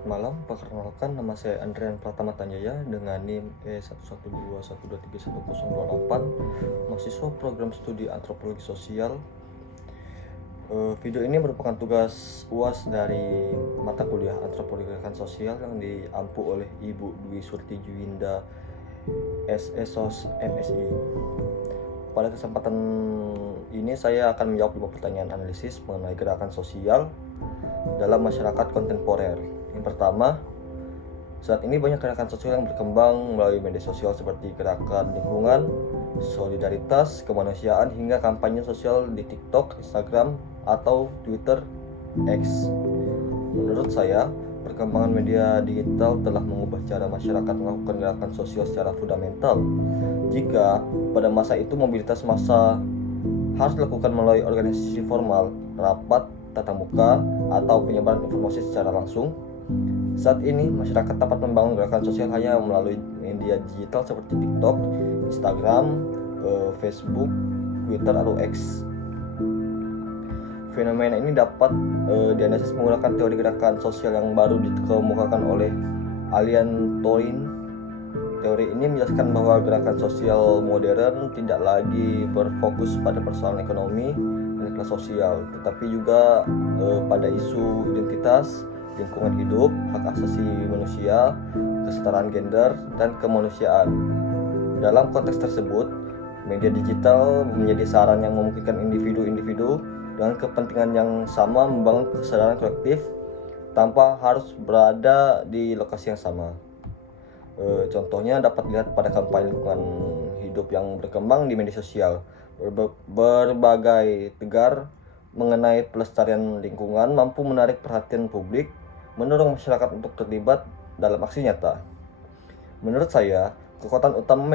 Selamat malam, perkenalkan nama saya Andrian Pratama Tanjaya dengan NIM E112131028, mahasiswa program studi antropologi sosial. Video ini merupakan tugas UAS dari mata kuliah antropologi gerakan sosial yang diampu oleh Ibu Dwi Surti Juwinda SSOS MSI. Pada kesempatan ini saya akan menjawab 5 pertanyaan analisis mengenai gerakan sosial dalam masyarakat kontemporer. Yang pertama, saat ini banyak gerakan sosial yang berkembang melalui media sosial seperti gerakan lingkungan, solidaritas, kemanusiaan, hingga kampanye sosial di TikTok, Instagram, atau Twitter X. Menurut saya, perkembangan media digital telah mengubah cara masyarakat melakukan gerakan sosial secara fundamental. Jika pada masa itu mobilitas massa harus dilakukan melalui organisasi formal, rapat, tatap muka, atau penyebaran informasi secara langsung, saat ini masyarakat dapat membangun gerakan sosial hanya melalui media digital seperti TikTok, Instagram, Facebook, Twitter, atau X. Fenomena ini dapat dianalisis menggunakan teori gerakan sosial yang baru dikemukakan oleh Alian Torin. Teori ini menjelaskan bahwa gerakan sosial modern tidak lagi berfokus pada persoalan ekonomi dan kelas sosial, tetapi juga pada isu identitas, lingkungan hidup, hak asasi manusia, kesetaraan gender, dan kemanusiaan. Dalam konteks tersebut, media digital menjadi saran yang memungkinkan individu-individu dengan kepentingan yang sama membangun kesadaran kolektif tanpa harus berada di lokasi yang sama. Contohnya dapat dilihat pada kampanye lingkungan hidup yang berkembang di media sosial. Berbagai tegar mengenai pelestarian lingkungan mampu menarik perhatian publik, mendorong masyarakat untuk terlibat dalam aksi nyata. Menurut saya, kekuatan utama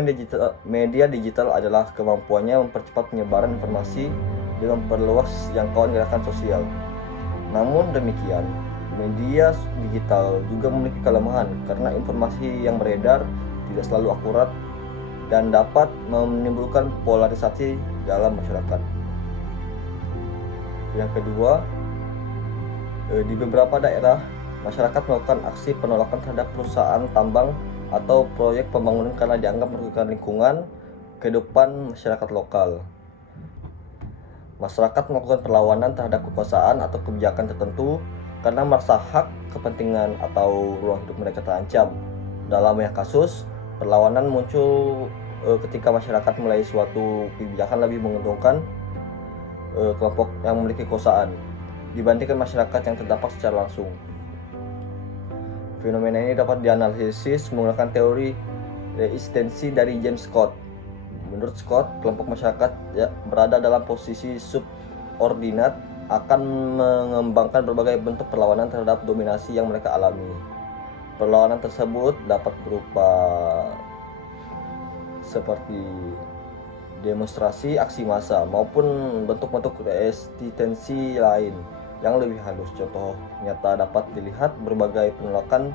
media digital adalah kemampuannya mempercepat penyebaran informasi dan memperluas jangkauan gerakan sosial. Namun demikian, media digital juga memiliki kelemahan karena informasi yang beredar tidak selalu akurat dan dapat menimbulkan polarisasi dalam masyarakat. Yang kedua, di beberapa daerah, masyarakat melakukan aksi penolakan terhadap perusahaan tambang atau proyek pembangunan karena dianggap merugikan lingkungan, kehidupan masyarakat lokal. Masyarakat melakukan perlawanan terhadap kekuasaan atau kebijakan tertentu karena merasa hak, kepentingan, atau ruang hidup mereka terancam. Dalam banyak kasus, perlawanan muncul ketika masyarakat mulai suatu kebijakan lebih menguntungkan kelompok yang memiliki kekuasaan dibandingkan masyarakat yang terdampak secara langsung. Fenomena ini dapat dianalisis menggunakan teori resistensi dari James Scott. Menurut Scott, kelompok masyarakat berada dalam posisi subordinat akan mengembangkan berbagai bentuk perlawanan terhadap dominasi yang mereka alami. Perlawanan tersebut dapat berupa seperti demonstrasi, aksi massa, maupun bentuk-bentuk resistensi lain yang lebih halus. Contoh nyata dapat dilihat berbagai penolakan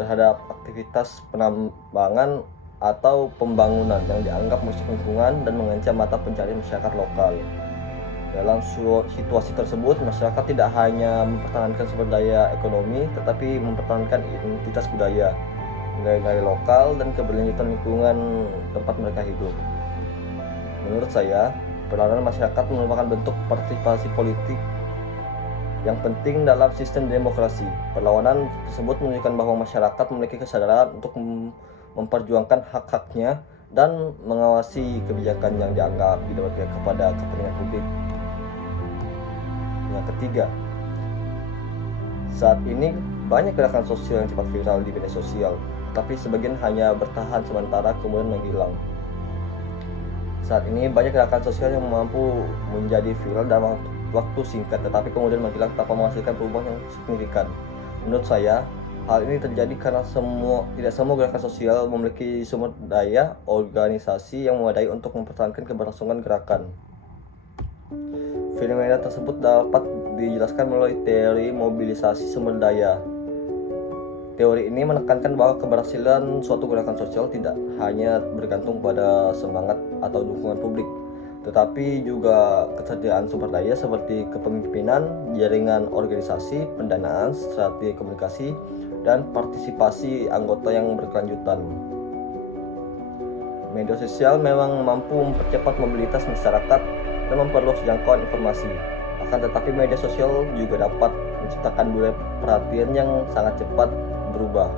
terhadap aktivitas penambangan atau pembangunan yang dianggap merusak lingkungan dan mengancam mata pencarian masyarakat lokal. Dalam situasi tersebut, masyarakat tidak hanya mempertahankan sumber daya ekonomi, tetapi mempertahankan identitas budaya, nilai-nilai lokal, dan keberlanjutan lingkungan tempat mereka hidup. Menurut saya, peranan masyarakat merupakan bentuk partisipasi politik yang penting dalam sistem demokrasi. Perlawanan tersebut menunjukkan bahwa masyarakat memiliki kesadaran untuk memperjuangkan hak-haknya dan mengawasi kebijakan yang dianggap tidak berpihak kepada kepentingan publik. Yang ketiga, saat ini banyak gerakan sosial yang cepat viral di media sosial, tapi sebagian hanya bertahan sementara kemudian menghilang. Saat ini banyak gerakan sosial yang mampu menjadi viral dalam waktu singkat, tetapi kemudian menghilang tanpa menghasilkan perubahan yang signifikan. Menurut saya, hal ini terjadi karena tidak semua gerakan sosial memiliki sumber daya organisasi yang memadai untuk mempertahankan keberlangsungan gerakan. Fenomena tersebut dapat dijelaskan melalui teori mobilisasi sumber daya. Teori ini menekankan bahwa keberhasilan suatu gerakan sosial tidak hanya bergantung pada semangat atau dukungan publik, tetapi juga ketersediaan sumber daya seperti kepemimpinan, jaringan organisasi, pendanaan, strategi komunikasi, dan partisipasi anggota yang berkelanjutan. Media sosial memang mampu mempercepat mobilitas masyarakat dan memperluas jangkauan informasi. Akan tetapi media sosial juga dapat menciptakan budaya perhatian yang sangat cepat berubah.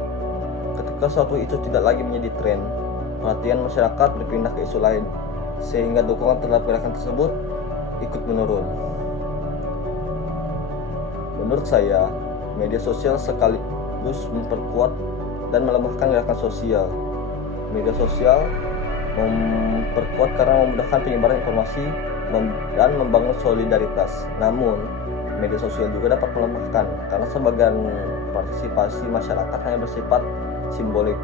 Ketika suatu isu tidak lagi menjadi tren, perhatian masyarakat berpindah ke isu lain, sehingga dukungan terhadap gerakan tersebut ikut menurun. Menurut saya, media sosial sekaligus memperkuat dan melemahkan gerakan sosial. Media sosial memperkuat karena memudahkan penyebaran informasi dan membangun solidaritas. Namun, media sosial juga dapat melemahkan karena sebagian partisipasi masyarakat hanya bersifat simbolik,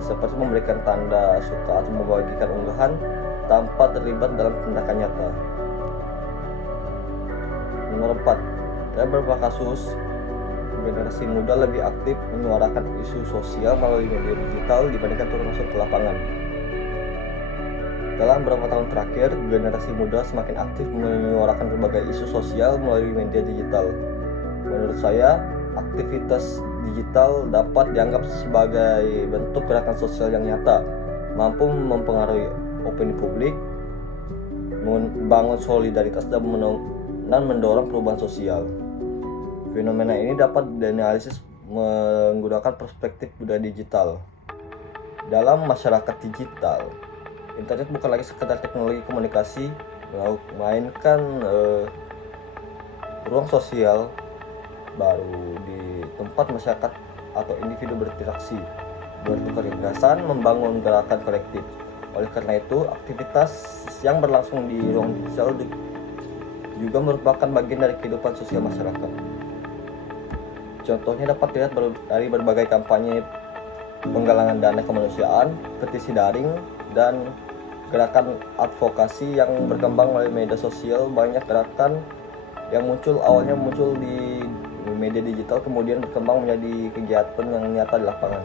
seperti memberikan tanda suka atau membagikan unggahan tanpa terlibat dalam tindakan nyata. Nomor 4, dalam beberapa kasus, generasi muda lebih aktif menyuarakan isu sosial melalui media digital dibandingkan turun langsung ke lapangan. Dalam beberapa tahun terakhir, generasi muda semakin aktif menyuarakan berbagai isu sosial melalui media digital. Menurut saya, aktivitas digital dapat dianggap sebagai bentuk gerakan sosial yang nyata, mampu mempengaruhi opini publik, membangun solidaritas dan mendorong perubahan sosial. Fenomena ini dapat dianalisis menggunakan perspektif budaya digital. Dalam masyarakat digital, internet bukan lagi sekedar teknologi komunikasi, melainkan ruang sosial baru di tempat masyarakat atau individu berinteraksi, bertukar gagasan, membangun gerakan kolektif. Oleh karena itu, aktivitas yang berlangsung di ruang digital juga merupakan bagian dari kehidupan sosial masyarakat. Contohnya dapat dilihat dari berbagai kampanye penggalangan dana kemanusiaan, petisi daring, dan gerakan advokasi yang berkembang melalui media sosial. Banyak gerakan yang awalnya muncul di media digital kemudian berkembang menjadi kegiatan yang nyata di lapangan.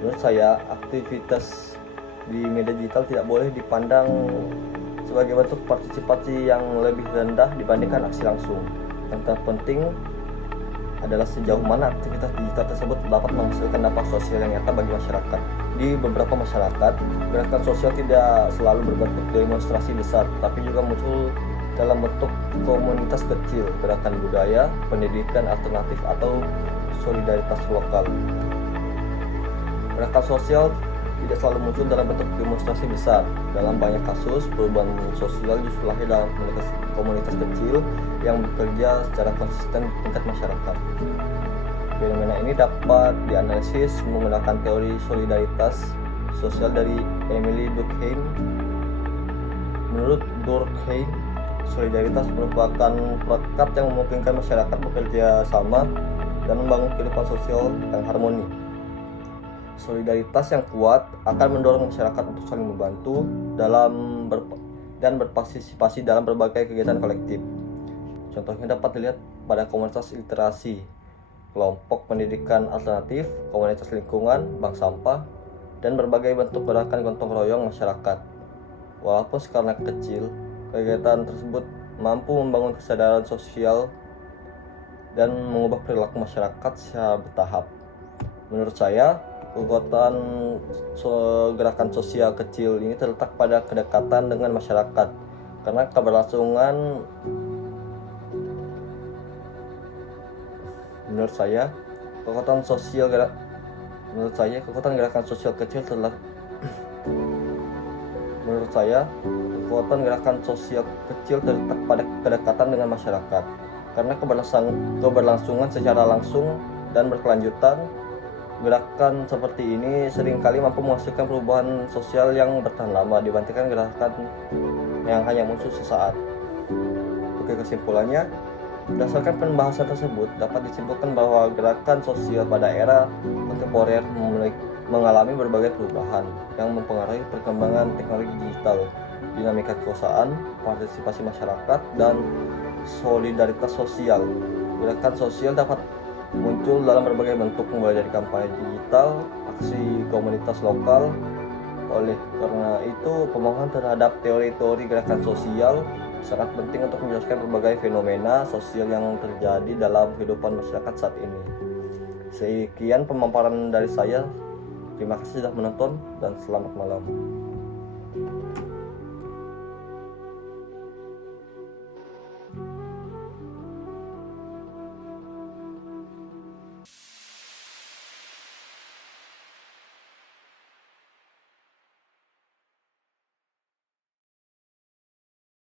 Menurut saya, aktivitas di media digital tidak boleh dipandang sebagai bentuk partisipasi yang lebih rendah dibandingkan aksi langsung. Yang terpenting adalah sejauh mana aktivitas digital tersebut dapat menghasilkan dampak sosial yang nyata bagi masyarakat. Di beberapa masyarakat, gerakan sosial tidak selalu berbentuk demonstrasi besar, tapi juga muncul dalam bentuk komunitas kecil, gerakan budaya, pendidikan alternatif, atau solidaritas lokal. Gerakan sosial tidak selalu muncul dalam bentuk demonstrasi besar. Dalam banyak kasus, perubahan sosial justru lahir dalam komunitas kecil yang bekerja secara konsisten di tingkat masyarakat. Fenomena ini dapat dianalisis menggunakan teori solidaritas sosial dari Emily Durkheim. Menurut Durkheim, solidaritas merupakan perekat yang memungkinkan masyarakat bekerja sama dan membangun kehidupan sosial yang harmoni. Solidaritas yang kuat akan mendorong masyarakat untuk saling membantu dan berpartisipasi dalam berbagai kegiatan kolektif. Contohnya dapat dilihat pada komunitas literasi, kelompok pendidikan alternatif, komunitas lingkungan, bank sampah, dan berbagai bentuk gerakan gotong royong masyarakat. Walaupun skalanya kecil, kegiatan tersebut mampu membangun kesadaran sosial dan mengubah perilaku masyarakat secara bertahap. Menurut saya, kekuatan gerakan sosial kecil ini terletak pada kedekatan dengan masyarakat, karena Menurut saya, kekuatan gerakan sosial kecil terletak pada kedekatan dengan masyarakat, karena keberlangsungan secara langsung dan berkelanjutan. Gerakan seperti ini seringkali mampu menghasilkan perubahan sosial yang bertahan lama dibandingkan gerakan yang hanya muncul sesaat. Oke, kesimpulannya, berdasarkan pembahasan tersebut dapat disimpulkan bahwa gerakan sosial pada era kontemporer mengalami berbagai perubahan yang mempengaruhi perkembangan teknologi digital, dinamika kekuasaan, partisipasi masyarakat, dan solidaritas sosial. Gerakan sosial dapat muncul dalam berbagai bentuk, mulai dari kampanye digital, aksi komunitas lokal, Oleh karena itu, pemahaman terhadap teori-teori gerakan sosial sangat penting untuk menjelaskan berbagai fenomena sosial yang terjadi dalam kehidupan masyarakat saat ini. Sekian pemaparan dari saya. Terima kasih sudah menonton dan selamat malam.